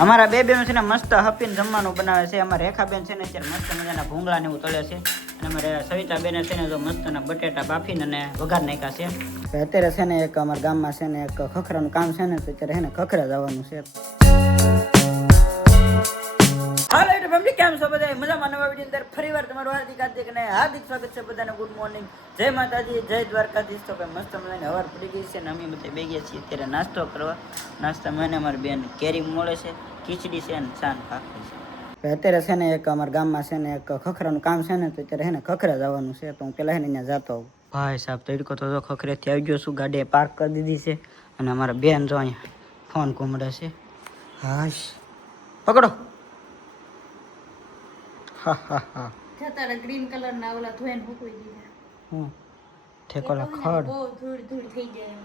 અમારા બે બેન છે ને મસ્ત હપીને જમવાનું બનાવે છે. અમારા રેખાબેન છે ને અત્યારે મસ્ત મજાના ભૂંગળા ને એવું તળે છે. અને અમારે સવિતાબેન છે ને જો મસ્તના બટેટા બાફીને અને વઘાર નાખ્યા છે. અત્યારે છે ને એક અમારા ગામમાં છે ને એક ખખરાનું કામ છે ને તો અત્યારે છે ને ખખરા જવાનું છે. હાલો એટલે ફેમિલી કેમ છો બધા મજામાં? નવા વિડીયો અંદર ફરીવાર તમારું હાર્દિક સ્વાગત છે બધાને. ગુડ મોર્નિંગ, જય માતાજી, જય દ્વારકાધીશ. તો મસ્ત મજાની હવાર પડી ગઈ છે ને અમે બધા બે ગયા છીએ અત્યારે નાસ્તો કરવા. નાસ્તામાં ને અમારી બેન કેરી મળે છે, ખીચડી છે અને ચાન ભાખરી છે. અત્યારે છે ને એક અમારા ગામમાં છે ને એક ખખરાનું કામ છે ને તો અત્યારે છે ને ખખરા જવાનું છે. તો હું પેલા છે ને અહીંયા જતો આવું. ભાઈ સાહેબ તડકો તો ખખરેથી આવી ગયો છું, ગાડીએ પાર્ક કરી દીધી છે અને અમારા બેન જો અહીંયા ફોન ઘૂમડે છે. હાશ પકડો. હા હા હા છતારા ગ્રીન કલર ના ઓલા ધોઈને મૂકી દીધા. હું ઠેકોલા ખડ બહુ ધૂળ થઈ જાય.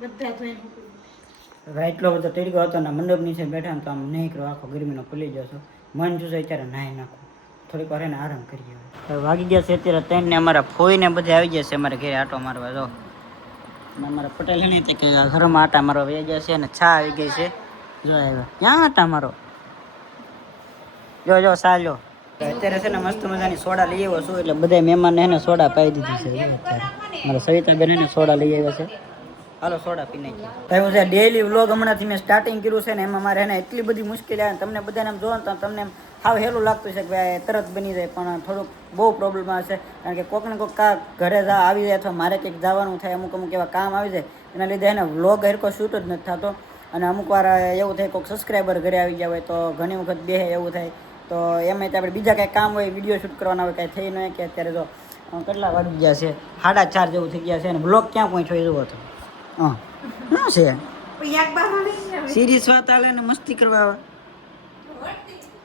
બધા ધોઈને મૂકી દીધા. એટલો બધો તડકો હતો ને મંડપ નીચે બેઠા ને તો આમ નહીં કરો, આખો ગરમીનો પલી જશો. મન જોશે અત્યારે નાહી નાખો, થોડીક વાર એને આરામ કરીએ. હવે વાગી ગયા છે અત્યારે 3 ને અમારા ફોઈને બધા આવી ગયા છે અમારે ઘરે આટો મારવા. જો અમારા પટેલ નહીં તે કે ઘરમાં આટા મારવા વહી ગયા છે અને છા આવી ગઈ છે. જો આવ્યા ક્યાં આટા મારો, જો સાજો. અત્યારે છે ને મસ્ત મજાની સોડા લઈ આવ્યો છું એટલે બધા મહેમાનને એને સોડા પાઈ દીધી છે. અત્યારે મારા સવિતાબેન એને સોડા લઈ આવ્યા છે. હાલો સોડા પી નાખીએ. ભાઈ હું છે ડેઈલી વ્લોગ હમણાંથી મેં સ્ટાર્ટિંગ કર્યું છે ને એમાં મારે એને એટલી બધી મુશ્કેલી આવે. તમને બધાને એમ જોવો ને તો તમને હાવ હેલું લાગતું છે કે ભાઈ તરત બની જાય, પણ થોડુંક બહુ પ્રોબ્લેમ આવે છે. કારણ કે કોઈક ને કોઈક ઘરે આવી જાય અથવા મારે કંઈક જવાનું થાય, અમુક એવા કામ આવી જાય એના લીધે એને વ્લોગ હરકો શૂટ જ નથી થતો. અને અમુક વાર એવું થાય કોઈક સબસ્ક્રાઈબર ઘરે આવી ગયા હોય તો ઘણી વખત બે એવું થાય. તો એમાં આપણે બીજા કાંઈ કામ હોય, વિડીયો શૂટ કરવાના હોય, કાંઈ થઈ ન કે અત્યારે જો કેટલા વાગી ગયા છે, 4:30 જેવું થઈ ગયા છે. અને બ્લોગ ક્યાં પહોંચ્યો એ જુઓ તો શું છે સિરીઝ વાત હાલે ને મસ્તી કરવા આવે.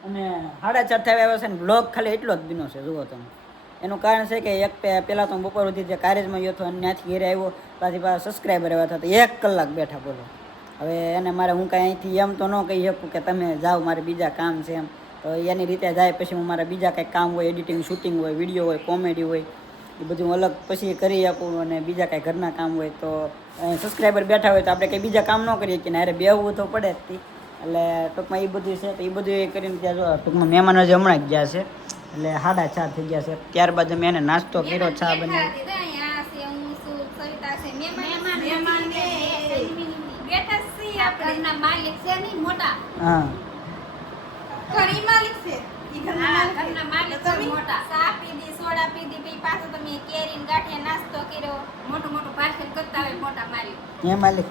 અને 4:30 થયા આવ્યા છે ને બ્લોગ ખાલી એટલો જ દીનો છે જુઓ તમે. એનું કારણ છે કે એક પહેલાં તો બપોર સુધી જે કારેજમાં ગયો હતો અને ત્યાંથી ઘેરે આવ્યો, પાછી પાછા સબસ્ક્રાઈબર આવ્યા હતા તો 1 કલાક બેઠા બોલો. હવે એને મારે હું કાંઈ અહીંથી એમ તો ન કહી શકું કે તમે જાઓ મારે બીજા કામ છે એમ. તો એની રીતે જાય પછી હું મારા બીજા કંઈક કામ હોય, એડિટિંગ, શૂટિંગ હોય, વિડીયો હોય, કોમેડી હોય, એ બધું અલગ પછી કરી આપું. અને બીજા કાંઈ ઘરના કામ હોય તો સબસ્ક્રાઈબર બેઠા હોય તો આપણે કંઈ બીજા કામ ન કરીએ કે અરે બેહવું તો પડે જ તી. એટલે ટૂંકમાં એ બધું છે તો એ બધું એ કરીને ત્યાં જો ટૂંકમાં મહેમાનો જ હમણાં જ ગયા છે એટલે 4:30 થઈ ગયા છે. ત્યારબાદ અમે એને નાસ્તો કર્યો, ચા બનાવી. હા ઘણી માલિક છે ઈ ઘરના માલિક છે મોટા. ચા પીધી, સોડા પીધી, પછી પાછો તમે કેરી ને ગાંઠિયા નાસ્તો કર્યો. મોટું ભાષણ કરતા હોય મોટા માલિક. એ માલિક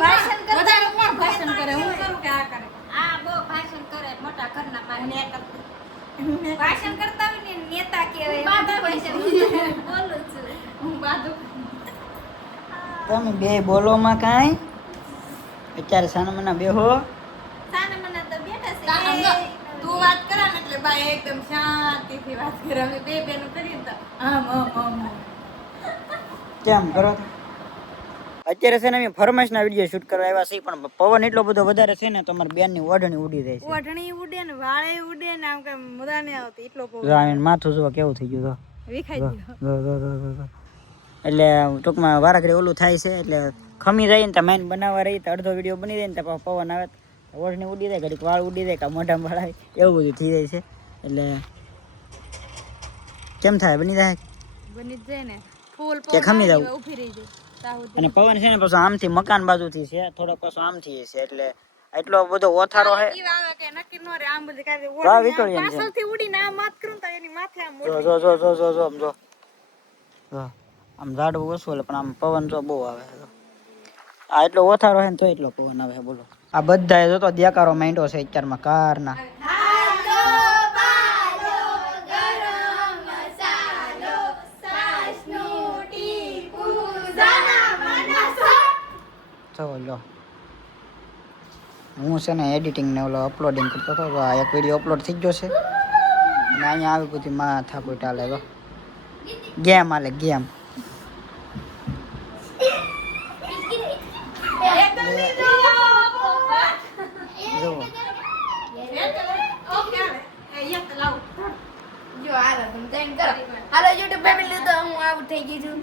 ભાષણ કરે, વધારે કોણ ભાષણ કરે? હું કરું કે આ કરે? આ બહુ ભાષણ કરે મોટા ઘરના માલિક. ભાષણ કરતા હોય ને નેતા કહેવાય. બાધા ભાષણ બોલું છું હું બાધું. તમે બે બોલો માં કાંઈ અત્યારે સાનામાના બેહો. તું વાત કરે ને એટલે ભાઈ એકદમ શાંતિથી વાત કરે. અમે બે બેનો કરીએ તો આમ કેમ કરો? અત્યારે છે ને અમે ફરમાઈશના વિડીયો શૂટ કરવા આવ્યા છીએ, પણ પવન એટલો બધો વધારે છે ને તો અમારી બેનની ઓઢણી ઉડી જાય છે. ઓઢણી ઉડે ને વાળે ઉડે ને આમ કઈ મજા નહીં આવતી એટલો પવન. જો માથું જો કેવું થઈ ગયું વિખાઈ ગયું. એટલે ટૂંકમાં વારાઘડી ઓલું થાય છે એટલે ખમી રહી ને તો મેન બનાવવા રહી તો અડધો વિડીયો બની જાય ને તો પવન આવે ઓઢણી ઉડી જાય, ઘડીક વાળ ઉડી જાય, કાં મોઢામાં વાળ આવે, એવું બધું થઈ જાય છે. એટલે કેમ થાય? બની જાય ને ફૂલ કે ખમી જાવ ઊભી રહી જાય. અને પવન છે ને પાછો આમથી મકાન બાજુથી છે, થોડોક પાછો આમથી છે એટલે એટલો બધો ઓથારો છે. નક્કી નો રે આમ બધી કાઢે વાહ વિક્ટોરિયન છે. પાછળથી ઉડીને આમ વાત કરું તો એની માથે આમ જો જો જો જો જો જો જો આમ ઝાડવું ઓછું એટલે પણ આમ પવન જો બહુ આવે છે. આ એટલો ઓથારો છે ને તો એટલો પવન આવે. બોલો આ બધા જોતો દેકારો માંડ્યો છે અત્યારમાં કારના. લો હું છે ને એડિટિંગ ને ઓલો અપલોડિંગ કરતો હતો તો આ એક વિડીયો અપલોડ થઈ ગયો છે અને અહીંયા આવી બધી માથા કોઈ ચાલે તો ગેમ હાલે ગેમ. હાલો યુટ્યુબ ફેમિલી તો હું આઉટ થઈ ગઈ છું.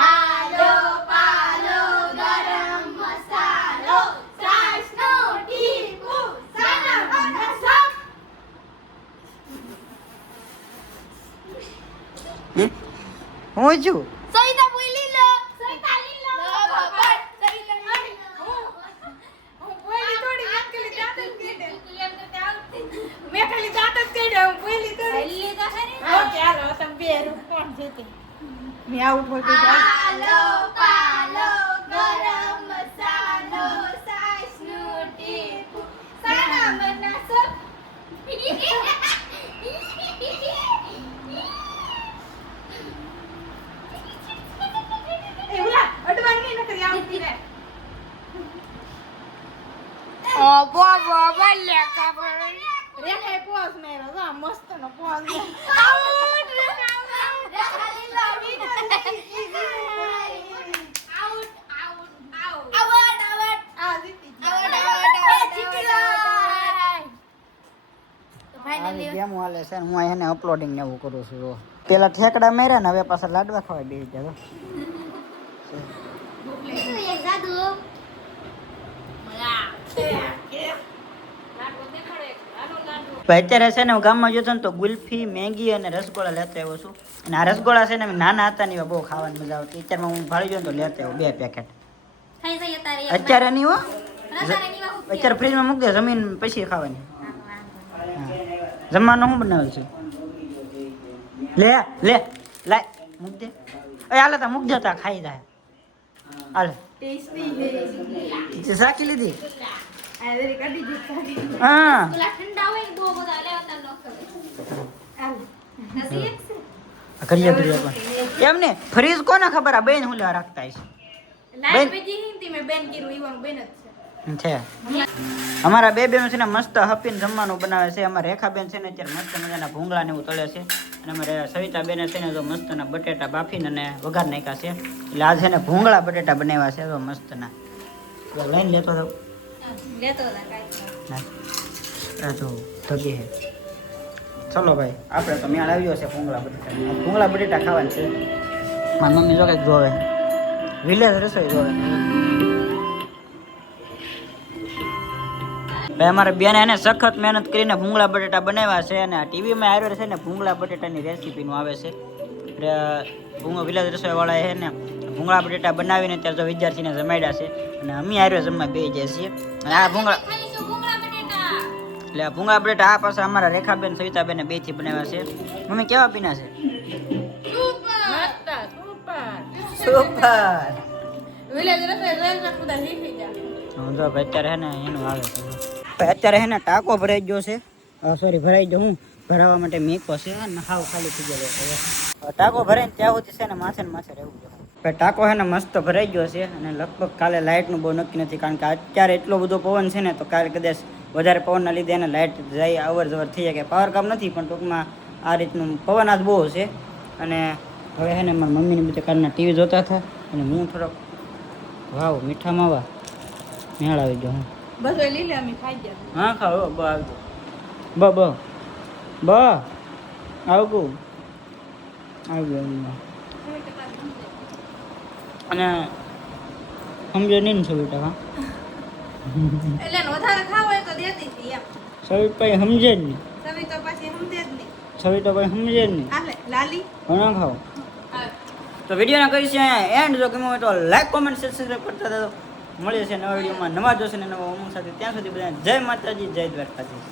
હાલો પાલો ગરમ મસાલો છાશનો ટીપુ હું છું સવિતા બોલી લો સવિતા લીલો બાબા સવિતા હું બોલી થોડી મેં ખાલી દાંત જ કાઢે હું બોલી થોડી લી તો ખરી ઓકે હાલો તમે બે રૂપ કોણ છે તે મેં આવું બોલી હાલો પાલો ગરમ મસાલો સાસનું ટીપુ સાના મના સબ એ ઉલા અડવાની નકરી આવતી રે ઓ બાબા બલ્લે કબર રેખે પોસ મેરો જા મસ્ત નો પોસ આઉટ રેખા લીલા વીડિયો આઉટ આઉટ આ જીતી આવી ગેમ હાલે છે ને હું એને અપલોડિંગ ને એવું કરું છું જો પેલા ઠેકડા માર્યા ને હવે પાછા લાડવા ખવાય બેસી જાય અત્યારે છે ને હું ગામમાં જતો ને તો ગુલ્ફી મેગી અને રસગોળા લેતા આવ્યો છું અને આ રસગોળા છે ને અમે નાના હતા ને એવા બહુ ખાવાની મજા આવતી અત્યારમાં હું ભાળી ગયો ને તો લેતા આવ્યો 2 પેકેટ અત્યારે નહીં હો અત્યારે ફ્રીજમાં મૂકી દે જમીન પછી ખાવાની જમવાનું શું બનાવેલ છે લે લે લાય મૂક દે એ હાલે તા મૂક દેતા ખાઈ જાય હાલે ટેસ્ટી શાકી લીધી આ વેરી કડી દીધી હા ઓલા ઠંડા હોય બહુ બધા લેવતા નો કરે હાલ નસી એક કરીએ પણ એમ ને ફ્રીજ કોને ખબર આ બેન હું લેવા રાખતા હશે લાઈટ બેજી હિંતી મે બેન કીરું ઈવાનું બેન જ છે અમારા બે બેનો છે ને મસ્ત હપીને જમવાનું બનાવે છે અમારા રેખાબેન છે ને અત્યારે મસ્ત મજાના ભૂંગળા ને એવું તળે છે અને અમારે સવિતા બેન છે ને જો મસ્તના બટેટા બાફીને અને વઘાર નાખ્યા છે એટલે આજે છે ને ભૂંગળા બટેટા બનાવ્યા છે તો મસ્તના લઈને લેતો હતો લેતો હતા કાઈ આ જો ધગી હે ચલો ભાઈ આપણે તો મેળ આવ્યો છે ભૂંગળા બટેટા ખાવાના છે મારી મમ્મી જો કંઈક જોવે વિલેજ રસોઈ જોવે ભાઈ અમારે બેને એને સખત મહેનત કરીને ભૂંગળા બટેટા બનાવ્યા છે અને આ ટીવીમાં આવ્યો છે ને ભૂંગળા બટેટાની રેસીપીનું આવે છે વિલેજ રસોઈવાળાએ છે ને ભૂંગળા બટેટા બનાવીને ત્યારે જો વિદ્યાર્થીને જમાડ્યા છે અને અમે આવ્યો જમવા બેસી જાય છીએ અને આ ભૂંગળા એટલે આ ભૂંગળા બટેટા આ પાસે અમારા રેખાબેન સવિતાબેન બે થી બનાવ્યા છે મમ્મી કેવા પીના છે સુપર વિલેજ રસોઈ જોઈને બધા શીખી જા હું જો અત્યારે હે ને એનું આવે છે અત્યારે હે ને ટાંકો ભરાઈ ગયો છે સોરી ભરાઈ ગયો હું ભરાવા માટે મેકો છે અને હાવ ખાલી થઈ ગયો છે ટાંકો ભરાઈને ત્યાં સુધી છે ને માથે રહેવું જોઈએ ટાંકો હે ને મસ્ત ભરાઈ ગયો છે અને લગભગ કાલે લાઇટનું બહુ નક્કી નથી કારણ કે અત્યારે એટલો બધો પવન છે ને તો કાલે કદાચ વધારે પવનના લીધે એને લાઇટ જાય અવર જવર થઈ જાય પાવર કામ નથી પણ ટૂંકમાં આ રીતનું પવન આજ બહુ છે અને હવે હે ને મારા મમ્મીને બધા કાલના ટીવી જોતા હતા અને હું થોડોક વાવ મીઠા માવા મેળ આવી ગયો હું બસ એ લીલે અમે ખાઈ ગયા હા ખાવ બ આવજો બ આવગું અને સમજો નહીં ને સવિતા હા એટલે વધારે ખાવ હોય તો દેતી હતી એમ સવિતા સમજે જ નહીં સવિતા પાછી સમજે જ નહીં સવિતા ભાઈ સમજે જ નહીં આલે લાલી ઘણા ખાવ તો વિડીયોના કરી છે એન્ડ જો ગમ્યો હોય તો લાઈક કોમેન્ટ શેર સબસ્ક્રાઈબ કરતા રહેજો મળીએ છે નવા વિડીયોમાં નવા જોશે ને નવા ઉમંગ સાથે ત્યાં સુધી બધા જય માતાજી જય દ્વારકાધીશ